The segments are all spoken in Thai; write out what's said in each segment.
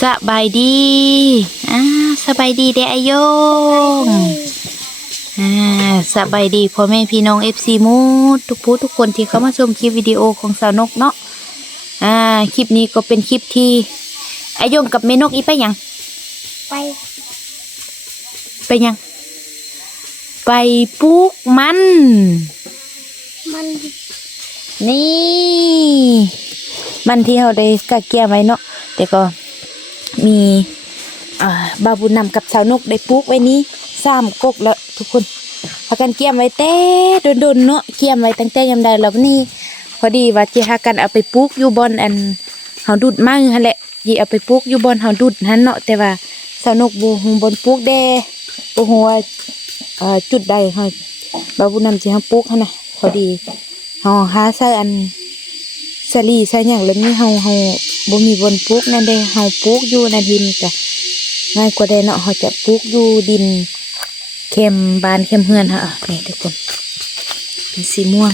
สบายดีอ่าสบายดีเด้ออาโยงอ่าสบายดีพ่อแม่พี่น้องเอฟซีมูดทุกผู้ทุกคนที่เข้ามาชมคลิปวิดีโอของสาวนกเนาะอ่าคลิปนี้ก็เป็นคลิปที่อาโยงกับแม่นกอีไปหยัง ไป ไปหยัง ไปปลูกมัน มัน นี่ มันที่เราได้กะเกียไว้เนาะแต่ก็ มีอ่าบาบุญนำกับสาวนกได้ปลูกไว้นี้สามกกแล้วทุกคนพากันเกี่ยมไว้แต่โดนๆเนาะเกี่ยมไว้ตั้งแต่ยามใดแล้วนี่พอดีว่าจะหากันเอาไปปลูกอยู่บอนอันเฮาดุดมั่งหั่นแหละยีเอาไปปลูกอยู่บอนเฮาดุดหั่นเนาะแต่ว่าสาวนกบ่ฮู้บนปลูกแดบ่ฮู้ว่าเอ่อจุดใดเฮาบาบุญนำสิเฮาปลูกหั่นะพอดีเฮาหาใส่อันสลีใส่หยังแล้วนี่เฮาเฮา บ่มีบนปลูกนั่นเด้เฮาปลูกอยู่ในดินก็ง่ายกว่าได้เนาะเฮาจะปลูกอยู่ดินเข็มบานเข็มเฮือนฮะนี่ทุกคนเป็นสีม่วง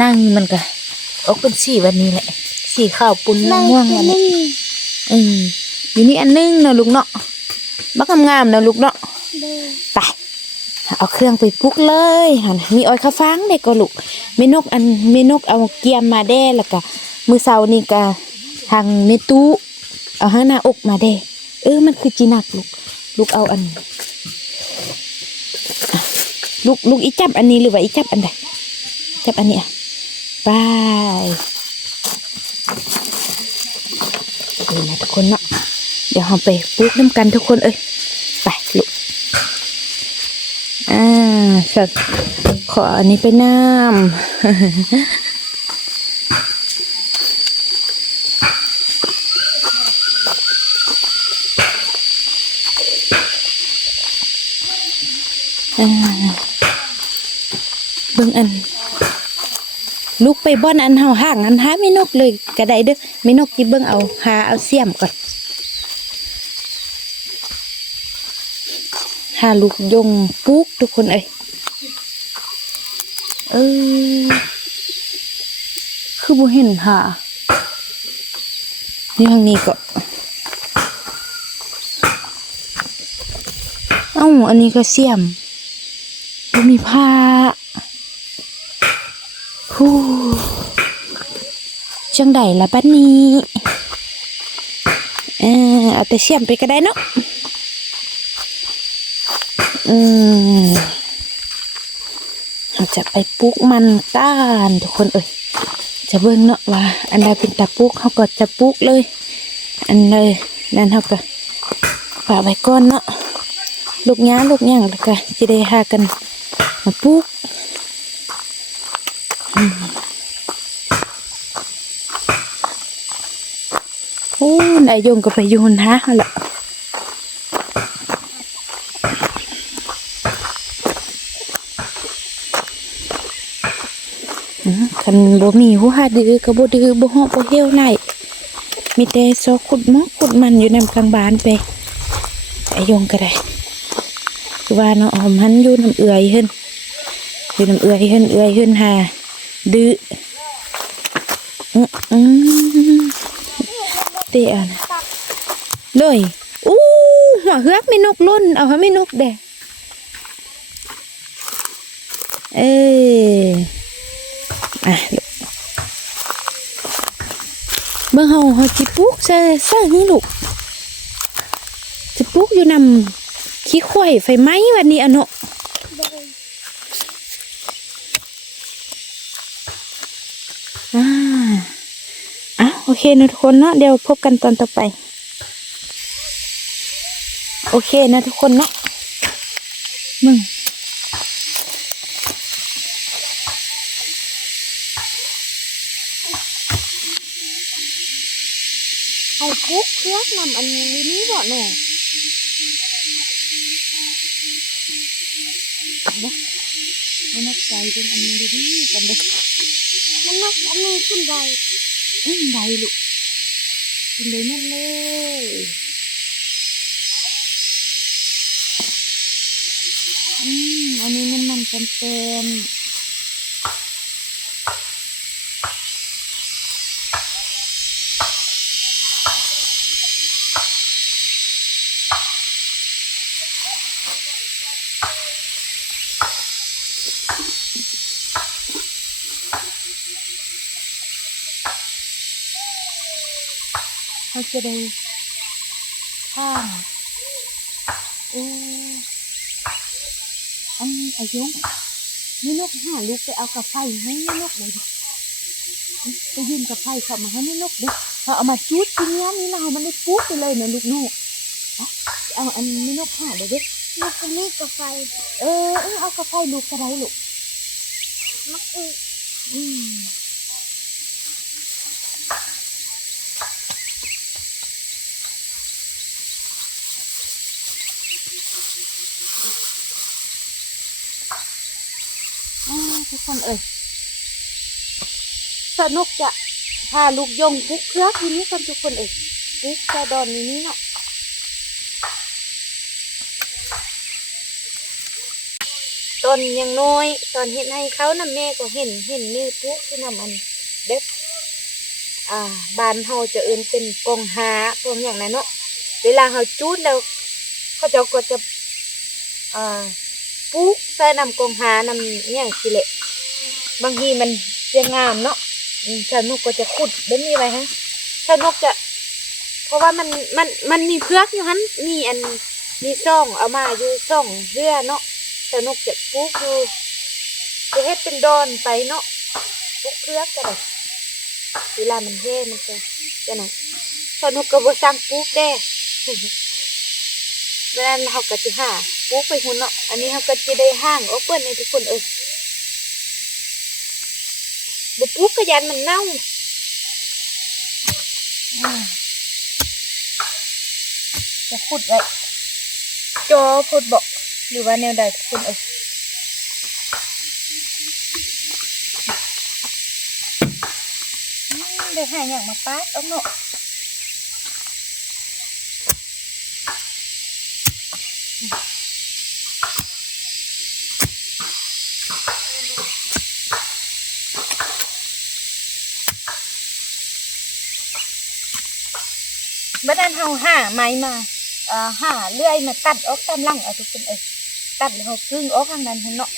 นั่งมันก็ออกเป็นสีวันนี้แหละ สีขาวปุ่นนั่งม่วงที่อันนี้นี่อืมอยู่นี่อันนึงเนาะลูกเนาะบักงามๆเนาะลูกเนาะเดินไปเอาเครื่องไปปลุกเลยหั่นมีอ้อยข้าวฟางเด็กก็ลูกเมนกอันเมนกเอาเกียมมาแด้แล้วก็มือเสาร์นี่ก็ ทางเมตู้เอาห้างหน้าอกมาแด้เออมันคือจีนักลูกลูกเอาอันลูกลูกอีจับอันนี้หรือว่าอีจับอันใดจับอันนี้อะไปนี่นะทุกคนเนาะเดี๋ยวเราไปปลุกน้ำกันทุกคนเอ้ยไปลูกอ่าสักขออันนี้ไปน้ำอ่าเบิ่ง อันลูกไปบ่อนอันเฮาห่างอันหาไม่นกเลยก็ได้เด้อไม่นกที่เบิ่งเอาหาเอาเสียมก่อนหาลูกยงปุ๊กทุกคนเอ้ยเออคือบ่เห็นหานี่ทางนี้ก็เอ้าอันนี้ก็เสียมมีผ้า ฮู้จังไดละบัดนี้เออเอาแต่เสียมไปก็ได้เนาะอืมเราจะไปปลูกมันก้านทุกคนเอ่ยจะเบิ่งเนาะว่า อันใดเป็นตะปลูกเขาก็จะปลูกเลย อันใดนั่นเขาก็ฝากไว้ก่อนเนาะลูกหญ้าลูกย่างแล้วก็จะได้หากันมาปลูก โอ้นายยงก็ไปยูนฮะเอาละคันบ่มีหัวหาดื้อก็บ่ดื้อบ่ฮอกบ่เหี่ยวไหนมีแต่ซอขุดมอกขุดมันอยู่นำกลางบ้านไปไอ้ยงก็ได้คือว่าน้องออมหันอยู่น้ำเอื่อยเพิ่นอยู่น้ำเอื่อยเพิ่นเอื่อยเพิ่นหา ดื้ออืมเตะนะเลยอู้หัวเฮือกไม่นกล่นเอาให้ไม่นกแดะเอออะเบิ่งเฮาเฮาสิปลูกใส่ใส่หื้อลูกสิปลูกอยู่นำขี้ควายไฟไหม้วันนี้อะเนาะ เดิน อ่าอะโอเคนะทุกคนเนาะเดี๋ยวพบกันตอนต่อไป โอเคนะทุกคนเนาะมึงให้คุกเครื่องนำอันนี้นี่บ่หนูมันนักใจเป็นอันนี้ดีๆกันเด้ มันนักอันนี้ขึ้นใดขึ้นใดลูกขึ้นใดนั่นเลยอืมอันนี้มันมันเต็มเต็ม เขาจะได้ข้างโอ้อันอายุนี่นกหาลูกไปเอากระไฟให้นี่นกเลยดิไปยืมกระไฟเข้ามาให้นี่นกดิเขาเอามาจูดทีเนี้ยนี่เรามันได้ปุ๊บไปเลยนะลูกนกเอาเอาอันนี้นกหาเลยดิมันก็มีกาแฟเออเออเอากระไฟลูกกระไรลูกมักอึอืมอ่าทุก คนเอ่ยสนุกจะพาลูกยงพุกเครือทีนี้กันทุกคนเอ่ยพุกกระดอนนี้นี่เนาะตอนยังน้อย ตอนเห็นให้เขานะแม่ก็เห็นเห็นนี่พุกที่นำอันเด็กอ่าบ้านเฮาจะเอินเป็นกองหาพวกอย่างนั้นเนาะเวลาเฮาจูดแล้วเขาเจ้าก็จะอ่าปลูกใส่นำกองหานำอหย่างสิแหละ บางทีมันจะงามเนาะชาวนกก็จะขุดแบบนี้ไว้ฮะชาวนกจะ เพราะว่ามันมันมันมีเพือกอยู่ฮันมีอันมีซ่องเอามาอยู่ซ่องเรือเนาะชาวนกจะปลูกอยู่จะเฮ็ดเป็นดอนไปเนาะปลูกเพือกก็ได้เวลามันแห้มันจะจะไหนชาวนกก็บ่สร้างปลูกแด้เวลาเราก็จะหาปลูกไปหุ่นเนาะอันนี้เราก็จะได้ห้างโอเปิลในทุกคนเอ้ย บุปลูกกระยันมันเน่าอืมจะขุดไว้จอขุดบอกหรือว่าแนวใดทุกคนเอ้ยอืมได้หาอย่างมาปาดเอาเนาะ บัดนั้นเฮาหาไม้มาเอ่อหาเลื่อยมาตัดออกตามหลังเอาทุกคนเอ้ยตัดแล้วเฮากึ่งออกข้างนั้นหั่นเนาะ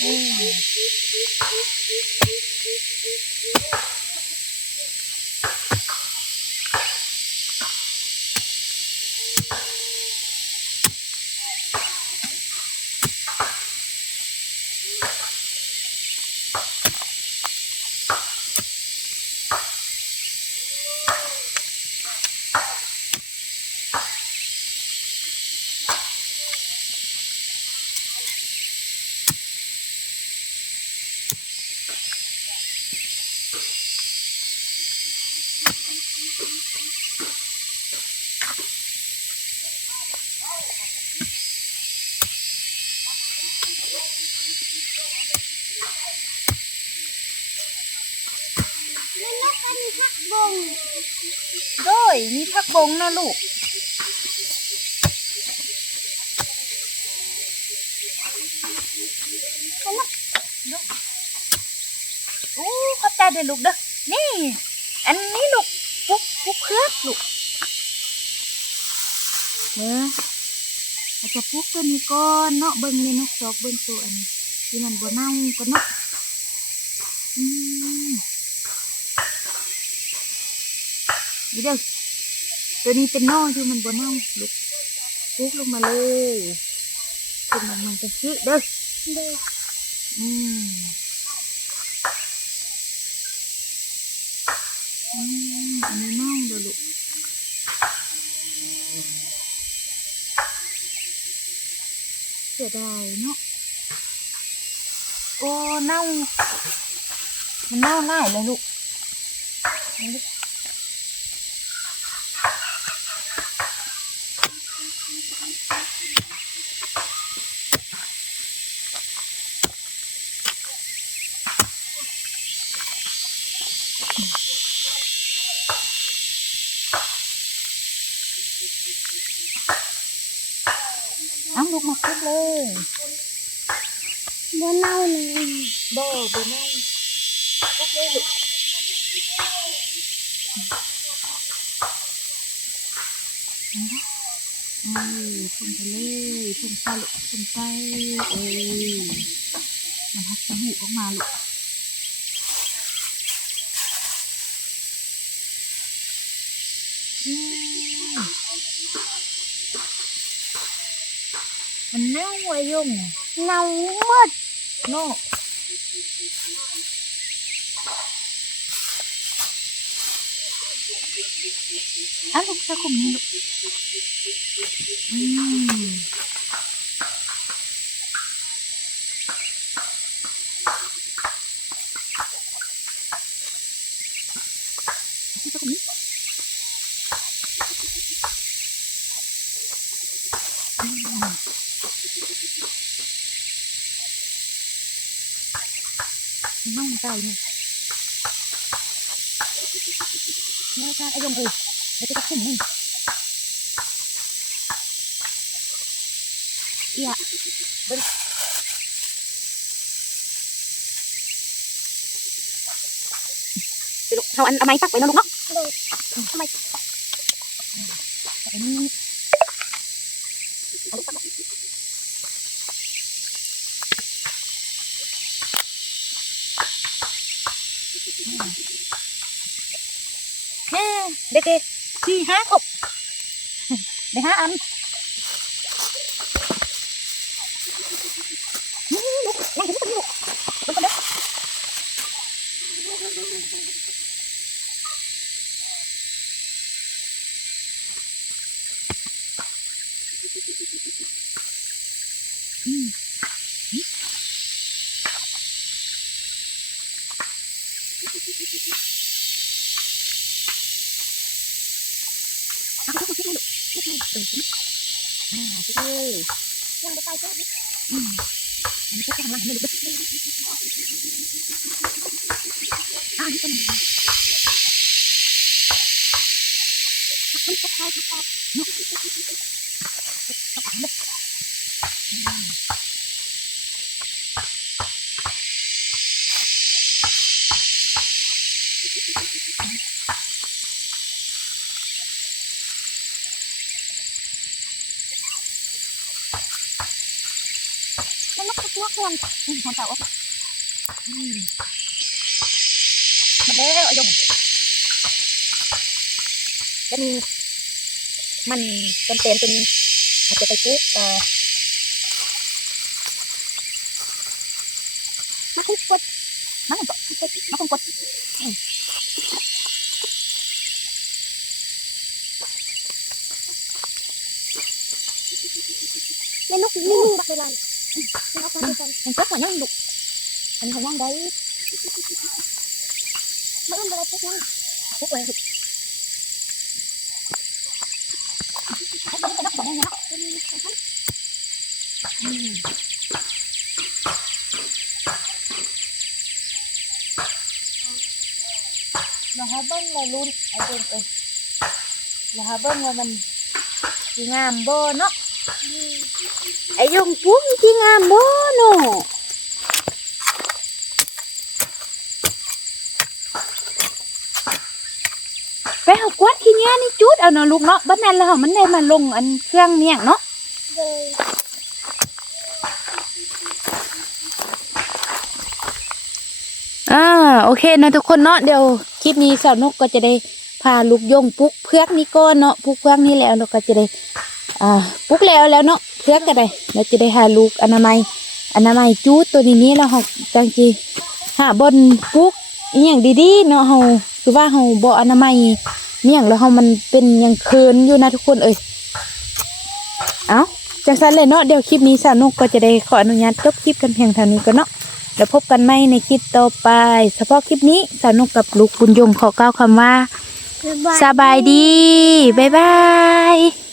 อืม งโดยมีผักบงนะลูกแล้วนกอู้ขอบใจเด้อลูกเด้อนี่ อันนี้ลูกปุ๊กปุ๊กเครือลูกเอออาจจะปุ๊กตัวนี้ก่อนเนาะเบิ่งในนกจอกเบิ่งตัวอันนี้ที่มันบ่เน่าก็เนาะอืม เด้อตัวนี้เป็นน่องอยู่มันบ่เน่าลูกปุ๊กลงมาเลยขึ้นมามันกันสิเด้อเด็กอืมอืมอันนี้น่องเด้อลูกเสียดายเนาะโอ้เน่ามันเน่าง่ายเลยลูกเอาลูกเอาลูกมาคุก เลยบนเน่าเลยบ่บ่เน่าคุกเลยลูกอืมอืทุ่มทะเลทุ่งฟ้าลูกทุ่งใจเอ้ยมันฮักจะหูออกมาลูก มันเน่าอะยงเนาหมด โน่อะลูกชะคุมนี่ลูกอืมชะคุมนี่อืม น้องใจเนี่ยแล้วก็ไอ้ยมเอ้ยเดี๋ยวจะขึ้นมึงเอียเบิ้งไปลูกเอาอันเอาไม้ตักไปนะลูกเนาะ ทำไม อันนี้เอาลูกตักมา แม่เด็กๆสี่ห้าหกได้ห้าอันนี่ลูกนั่งถึงตรงนี้ลูกลงกันเด้ออืมเอาไปทุกคนลูกทุกคนตื่นขึ้น อ่าทุกคนยังไม่ไปใช่ไหมอืมอันก็ทำอะไรไม่รู้อ่าอันนี้เป็นมันจะใครจะไปมันนักนัก นักยังอืมหอมเต่าอะมาแล้วอยมจะมีมันเป็นเป็นเป็นอาจจะไปปุ๊บเอ่อ มาคุกกด มันก็มันคงกด ในลูกนิ่งๆแบบเวลาเรา ไปด้วยกันมันเจ็บกว่ายังดุอันนี้เขาย่าง ได้เมื่อเราไปปุ๊บนะปุ๊บเลยให้มันเป็นนักแสดงนะอืมเราหาเบิ้งเราลุ้นไอ้เบิ้งเอ้ยเราหาเบิ้งว่ามันเนาะไปหกที่งามบ่เนไปเอากวาดขี้เนี้ยนี่จุดเอาเนาะลูกเนาะบัดนั้นแล้วมันได้มาลงอันเครื่องเมี่ยเนาะอ่าโอเคนะทุกคนเนาะเดี๋ยวคลิปนี้สาวนกก็จะได้พาลูกยงปลุกเพือกนี่ก้อนเนาะปลุกเพือกนี่แล้วเราก็จะได้อ่าปลุกแล้วแล้วเนาะ เพือกก็ได้เราจะได้หาลูกอนามัย อนามัยจูดตัวนี้นี่เราหอกจังจีหาบนปลุกอหย่างดีๆเนาะเฮาคือว่าเฮาบ่อนามัยอหย่างแล้วเฮามันเป็นหยังเคินอยู่นะทุกคนเอ้ยเอ้าจังซั่นเลยเนาะเดี๋ยวคลิปนี้สาวนกก็จะได้ขออนุญาตจบคลิปกันเพียงเท่านี้ก่อนเนาะแล้วพบกันใหม่ในคลิปต่อไป เฉพาะคลิปนี้สาวนุกกับลูกบุญยงขอกล่าวคำว่าบ๊ายบายสบายดี บ๊ายบาย